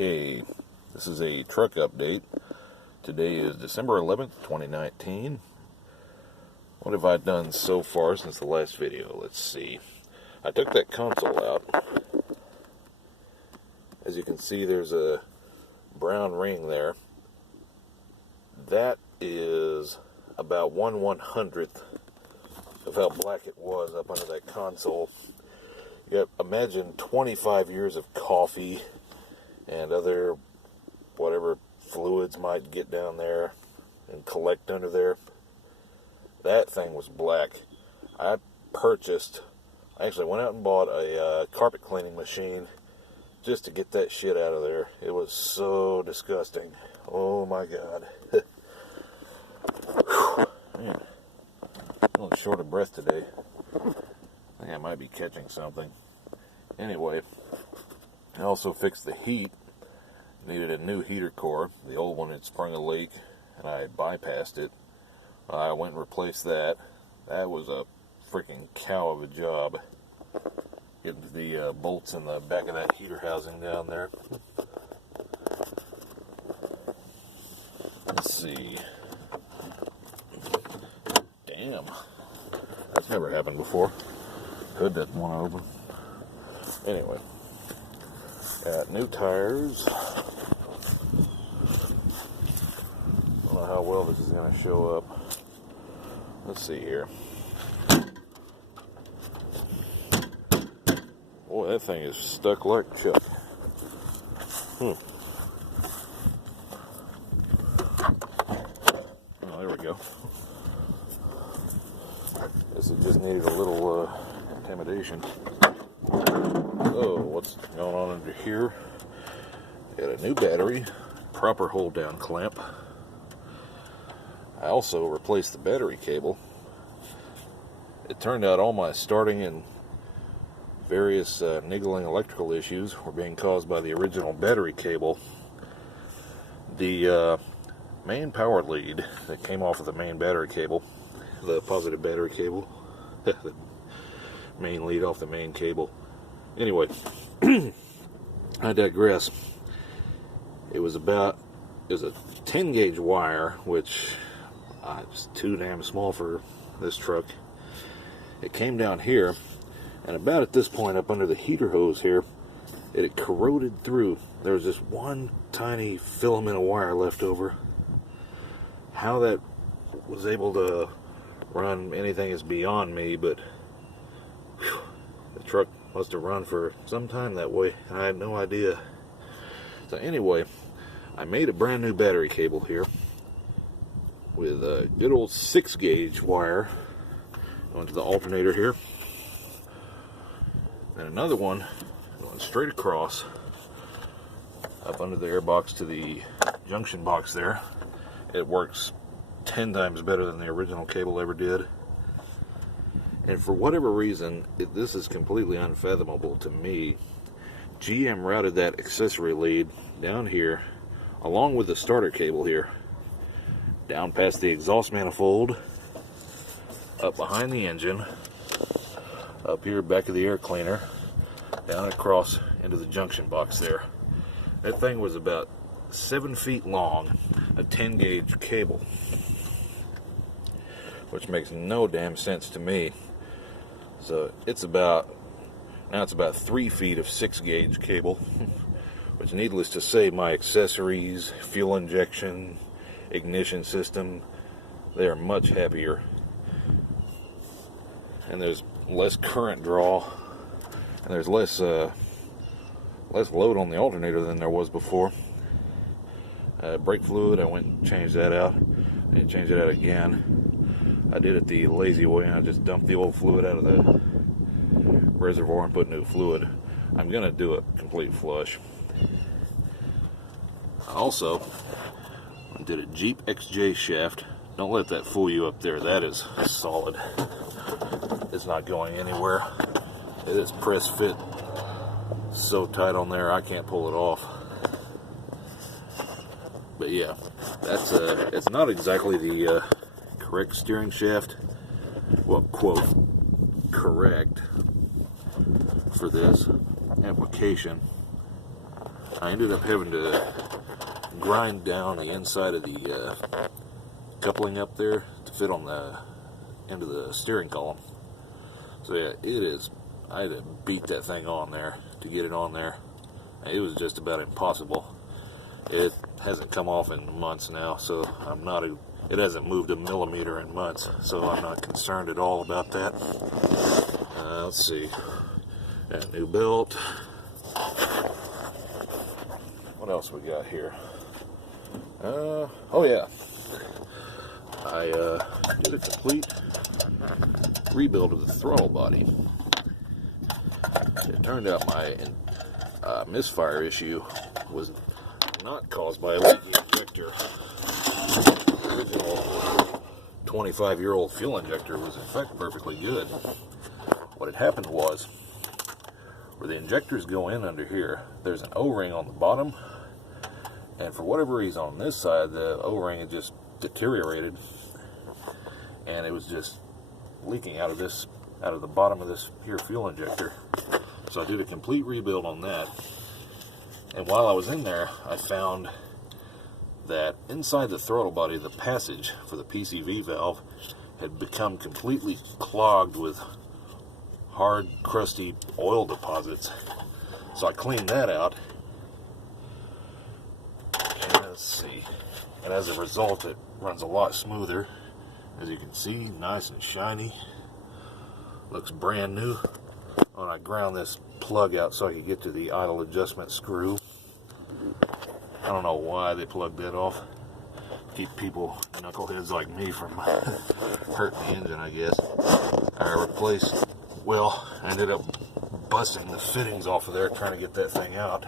Okay, this is a truck update. Today is December 11th, 2019. What have I done so far since the last video? Let's see. I took that console out. As you can see, there's a brown ring there. That is about 1/100th of how black it was up under that console. You imagine 25 years of coffee and other whatever fluids might get down there and collect under there. That thing was black. I actually went out and bought a carpet cleaning machine just to get that shit out of there. It was so disgusting. Oh my god. Man, I'm a little short of breath today. I think I might be catching something. Anyway, I also fixed the heat. Needed a new heater core. The old one had sprung a leak and I bypassed it. I went and replaced that. That was a freaking cow of a job. Getting the bolts in the back of that heater housing down there. Let's see. Damn. That's never happened before. Hood doesn't want to open. Anyway. Got new tires. Don't know how well this is going to show up. Let's see here. Boy, that thing is stuck like Chuck. Oh, there we go. This just needed a little intimidation. Oh, what's going on under here? Got a new battery, proper hold down clamp. I also replaced the battery cable. It turned out all my starting and various niggling electrical issues were being caused by the original battery cable. The main power lead that came off of the main battery cable, the positive battery cable, the main lead off the main cable. Anyway, I digress. It was a 10 gauge wire, which is too damn small for this truck. It came down here, and about at this point up under the heater hose here, it had corroded through. There was just one tiny filament of wire left over. How that was able to run anything is beyond me, but whew, the truck must have run for some time that way. I had no idea. So anyway, I made a brand new battery cable here with a good old 6 gauge wire going to the alternator here. And another one going straight across up under the air box to the junction box there. It works 10 times better than the original cable ever did. And for whatever reason, this is completely unfathomable to me. GM routed that accessory lead down here, along with the starter cable here, down past the exhaust manifold, up behind the engine, up here back of the air cleaner, down across into the junction box there. That thing was about 7 feet long, a 10 gauge cable, which makes no damn sense to me. So it's about 3 feet of 6 gauge cable, which needless to say, my accessories, fuel injection, ignition system, they are much happier. And there's less current draw, and there's less load on the alternator than there was before. Brake fluid, I went and changed that out. I didn't change it out again. I did it the lazy way, and I just dumped the old fluid out of the reservoir and put new fluid. I'm going to do a complete flush. I also did a Jeep XJ shaft. Don't let that fool you up there. That is solid. It's not going anywhere. It is press fit so tight on there I can't pull it off. But yeah, that's it's not exactly the correct steering shaft. Well, quote, correct for this application. I ended up having to grind down the inside of the coupling up there to fit on the end of the steering column. So yeah, it is, I had to beat that thing on there to get it on there. It was just about impossible. It hasn't come off in months now, so I'm not it hasn't moved a millimeter in months, so I'm not concerned at all about that. Let's see, got a new belt. What else we got here? Oh yeah, I did a complete rebuild of the throttle body. It turned out my misfire issue was not caused by a leaky injector. The original 25-year-old fuel injector was in fact perfectly good. What had happened was, where the injectors go in under here, there's an O-ring on the bottom, and for whatever reason on this side, the O-ring had just deteriorated, and it was just leaking out of the bottom of this here fuel injector. So I did a complete rebuild on that, and while I was in there, I found that inside the throttle body, the passage for the PCV valve had become completely clogged with hard, crusty oil deposits. So I cleaned that out, and let's see, and as a result, it runs a lot smoother. As you can see, nice and shiny, looks brand new. When I ground this plug out so I could get to the idle adjustment screw. I don't know why they plugged that off. Keep people, knuckleheads like me, from hurting the engine, I guess. I ended up busting the fittings off of there trying to get that thing out.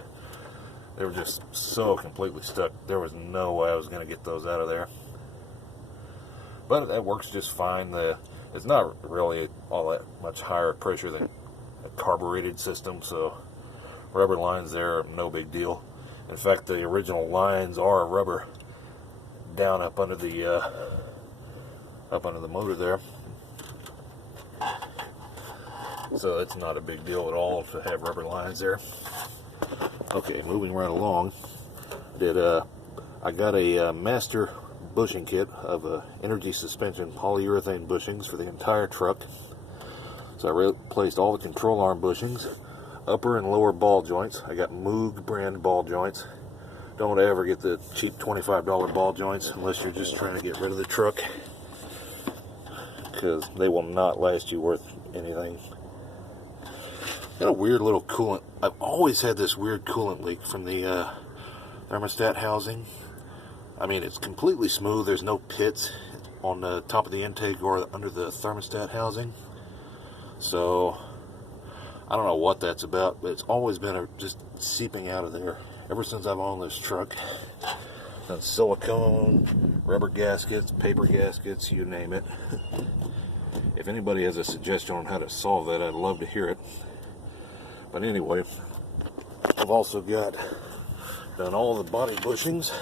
They were just so completely stuck. There was no way I was going to get those out of there. But that works just fine. It's not really all that much higher pressure than a carbureted system, so rubber lines there are no big deal. In fact, the original lines are rubber down up under the motor there, so it's not a big deal at all to have rubber lines there. Okay, moving right along. I got a master bushing kit of energy suspension polyurethane bushings for the entire truck. So I replaced all the control arm bushings, upper and lower ball joints. I got Moog brand ball joints. Don't ever get the cheap $25 ball joints unless you're just trying to get rid of the truck, because they will not last you worth anything. Got a weird little coolant. I've always had this weird coolant leak from the thermostat housing. I mean, it's completely smooth. There's no pits on the top of the intake or under the thermostat housing. So, I don't know what that's about, but it's always been just seeping out of there ever since I've owned this truck. That's silicone, rubber gaskets, paper gaskets, you name it. If anybody has a suggestion on how to solve that, I'd love to hear it. But anyway, I've also done all the body bushings.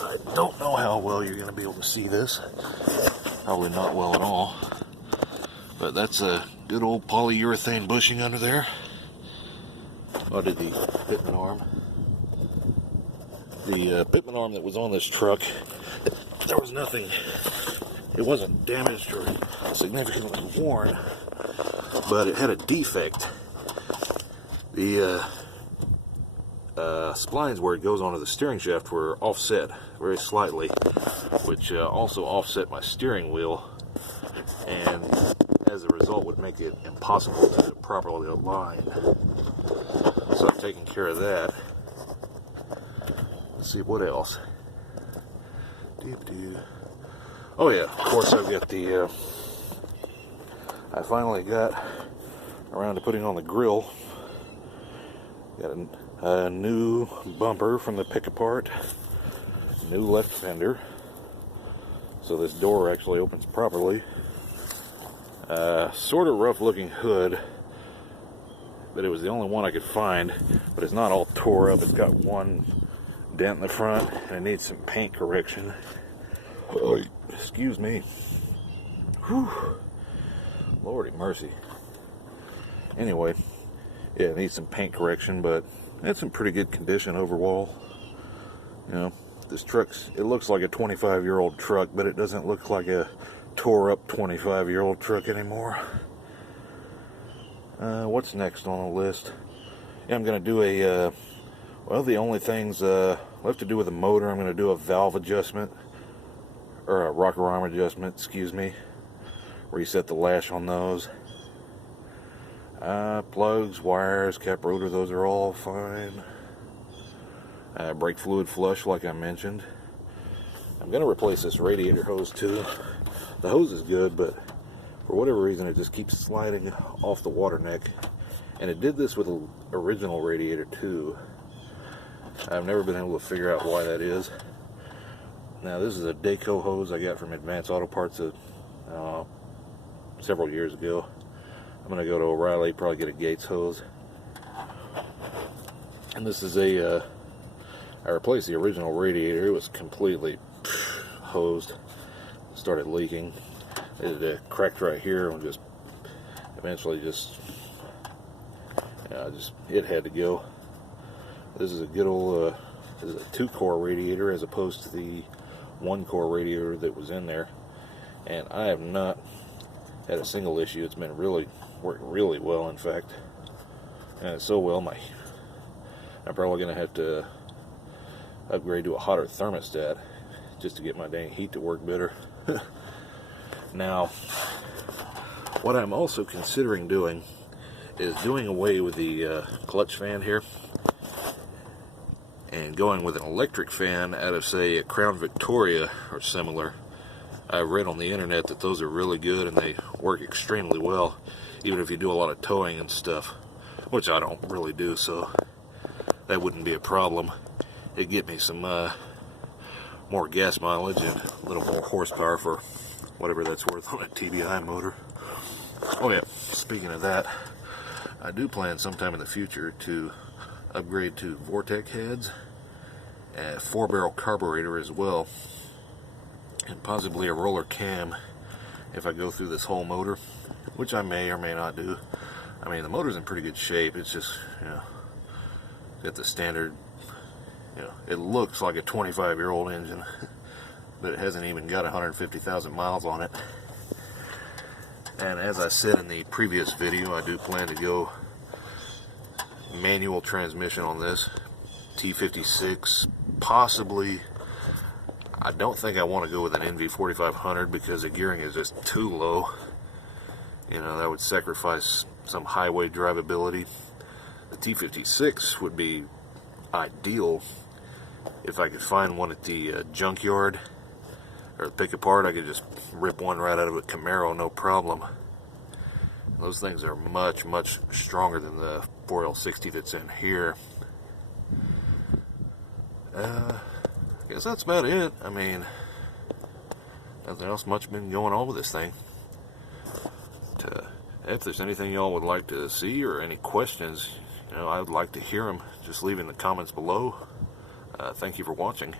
I don't know how well you're going to be able to see this. Probably not well at all. But that's a good old polyurethane bushing under there. I did the pitman arm. The pitman arm that was on this truck, there was nothing. It wasn't damaged or significantly worn, but it had a defect. The splines where it goes onto the steering shaft were offset very slightly, which also offset my steering wheel, and as a result would make it impossible to properly align. So I've taken care of that. Let's see what else. Oh yeah, of course I've got the I finally got around to putting on the grill. Got a new bumper from the pick apart, new left fender, so this door actually opens properly. Sort of rough looking hood, but it was the only one I could find, but it's not all tore up. It's got one dent in the front and it needs some paint correction. Oh, excuse me. Whew. Lordy mercy. Anyway, Yeah, it needs some paint correction, but it's in pretty good condition overall. You know, this truck's, it looks like a 25-year-old truck, but it doesn't look like a tore-up 25-year-old truck anymore. What's next on the list? Yeah, I'm going to do a, well, the only things left to do with the motor, I'm going to do a valve adjustment, or a rocker arm adjustment, excuse me. Reset the lash on those. Plugs, wires, cap rotor, those are all fine. Brake fluid flush, like I mentioned. I'm going to replace this radiator hose too. The hose is good, but for whatever reason it just keeps sliding off the water neck. And it did this with the original radiator too. I've never been able to figure out why that is. Now this is a Daco hose I got from Advanced Auto Parts several years ago. I'm going to go to O'Reilly, probably get a Gates hose. And this is a, I replaced the original radiator. It was completely hosed. It started leaking. It cracked right here and just eventually it had to go. This is a good old, this is a 2-core radiator as opposed to the 1-core radiator that was in there. And I have not had a single issue. It's been worked really well, in fact. And it's so well, I'm probably going to have to upgrade to a hotter thermostat just to get my dang heat to work better. Now, what I'm also considering doing is doing away with the clutch fan here and going with an electric fan out of, say, a Crown Victoria or similar. I read on the internet that those are really good and they work extremely well, even if you do a lot of towing and stuff, which I don't really do, so that wouldn't be a problem. It'd get me some more gas mileage and a little more horsepower for whatever that's worth on a TBI motor. Oh yeah, speaking of that, I do plan sometime in the future to upgrade to Vortec heads, a 4-barrel carburetor as well, and possibly a roller cam if I go through this whole motor, which I may or may not do. I mean, the motor's in pretty good shape. It's just, you know, got the standard, you know, it looks like a 25-year-old engine, but it hasn't even got 150,000 miles on it. And as I said in the previous video, I do plan to go manual transmission on this T56, possibly. I don't think I want to go with an NV4500 because the gearing is just too low. You know, that would sacrifice some highway drivability. The T56 would be ideal if I could find one at the junkyard or pick apart. I could just rip one right out of a Camaro, no problem. Those things are much, much stronger than the 4L60 that's in here. I guess that's about it. I mean, nothing else much been going on with this thing. If there's anything y'all would like to see or any questions, you know, I would like to hear them. Just leave in the comments below. Thank you for watching.